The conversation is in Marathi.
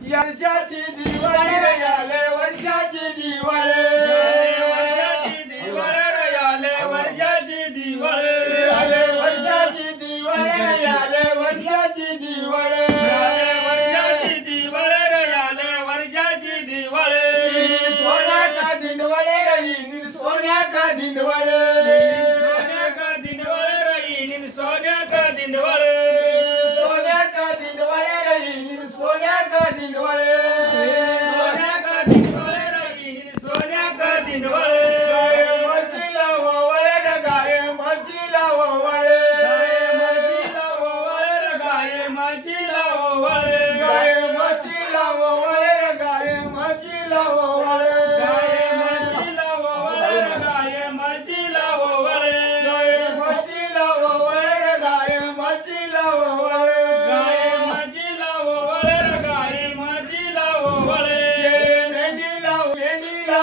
वर्षाची दिवाळी रे आले वर्षाची दिवाळी आले वर्षाची दिवाळी आले वर्षाची दिवाळी रे आले वर्षाची दिवाळी वर्षाची दिवाळी रे आले वर्षाची दिवाळी सोन्या का दिनवळे रही सोन्या का दिनवळे सोन्या का दिनवळे रही सोन्या का दिनवळे सोन्या का दिनवळे रही सोन्या का दिनवळे सोन्या का दिनवळे रही सोन्या का दिनवळे मचीला ओवळे रे गाये मचीला ओवळे मचीला ओवळे रे गाये मचीला ओवळे गाये मचीला ओवळे रे गाये मचीला ओवळे गाये मचीला ओवळे रे गाये मचीला ओवळे गाये मचीला ओवळे रे गाये मचीला ओवळे गाये मचीला ओवळे रे गाये मचीला ओवळे मेंढीला